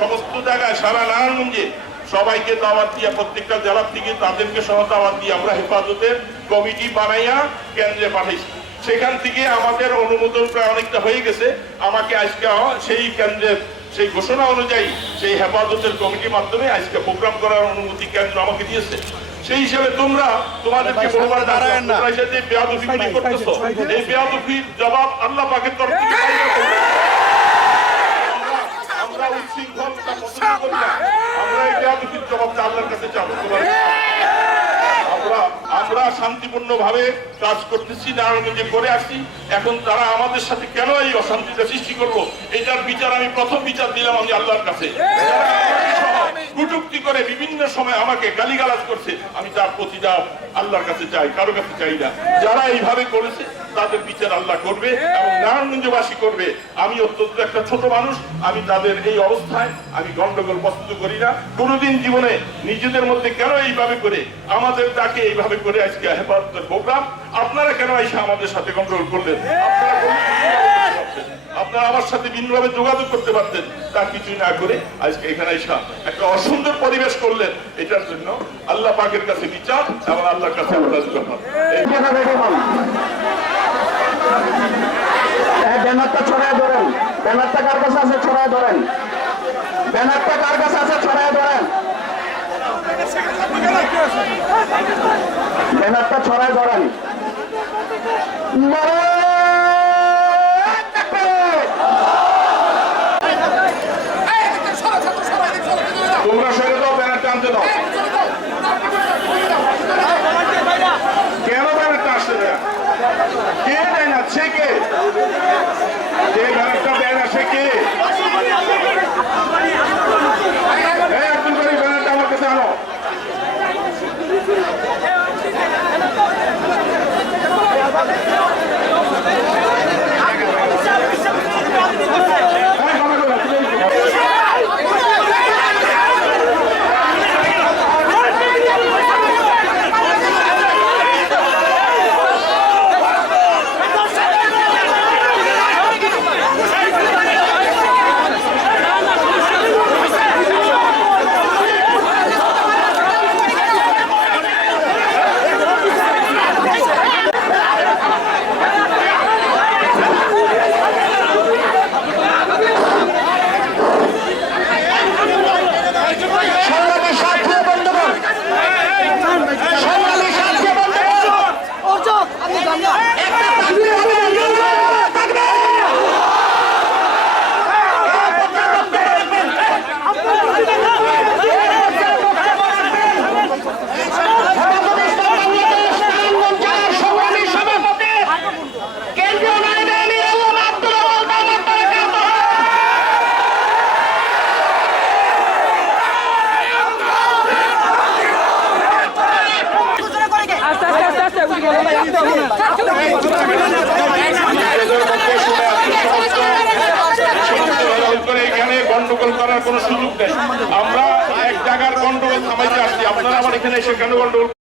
সমস্ত জায়গায় সারা নারায়ণগঞ্জে সবাইকে দাওয়াত দিয়া প্রত্যেকটা জেলা থেকে তাদেরকে সহ দাওয়াত দিয়ে আমরা হেফাজতের কমিটি বানাইয়া কেন্দ্রে পাঠাইছি। সেখান থেকে আমাদের অনুমোদন প্রায় অনেকটা হয়ে গেছে। আমাকে আজকে সেই কেন্দ্রের সেই ঘোষণা অনুযায়ী সেই হেফাজতের কমিটির মাধ্যমে আজকে প্রোগ্রাম করার অনুমতি কেন্দ্র আমাকে দিয়েছে। সেই হিসেবে তোমরা তোমাদেরকে বলবার দাঁড়ায়েন না। করতেছো এই বেয়াদুফির জবাব আল্লাহ পাকের তরফ থেকে আমরা এই চাবো আমরা আমরা শান্তিপূর্ণ ভাবে কাজ করতেছি, নারায়ণগঞ্জে করে আসছি। এখন তারা আমাদের সাথে কেন এই অশান্তিটা সৃষ্টি করল? এটার বিচার আমি প্রথম বিচার দিলাম আমি আল্লাহর কাছে। কটূক্তি করে বিভিন্ন সময় আমাকে গালিগালাজ করছে। আমি তার প্রতিটা আল্লাহর কাছে চাই, কারও কাছে চাই না। যারা এইভাবে করেছে, তাদের বিচার আল্লাহ করবে এবং নারায়ণগঞ্জবাসী করবে। আমি অত্যন্ত একটা ছোট মানুষ, আমি তাদের এই অবস্থায় আমি গন্ডগোল পছন্দ করি না। কোনোদিন জীবনে নিজেদের মধ্যে কেন এইভাবে করে, আমাদের তাকে এইভাবে করে আজকে হেফাজতের প্রোগ্রাম? আপনারা কেন এসে আমাদের সাথে গন্ডগোল করলেন? আপনারা আপনারা আমার সাথে ভিন্নভাবে যোগাযোগ করতে পারতেন। তা কিছুই না করে আজকে এখানে এসে একটা অসুন্দর পরিবেশ করলেন। এটার জন্য আল্লাহ পাকের কাছে বিচার এবং আল্লাহর কাছে ছড়ায় ধরেন। এখানে গন্ডগোল করার কোনো নেই আমরা এক জায়গার গন্ডগোল থামাইতে আসছি। আপনারা আমার এখানে এসে কেন গন্ডগোল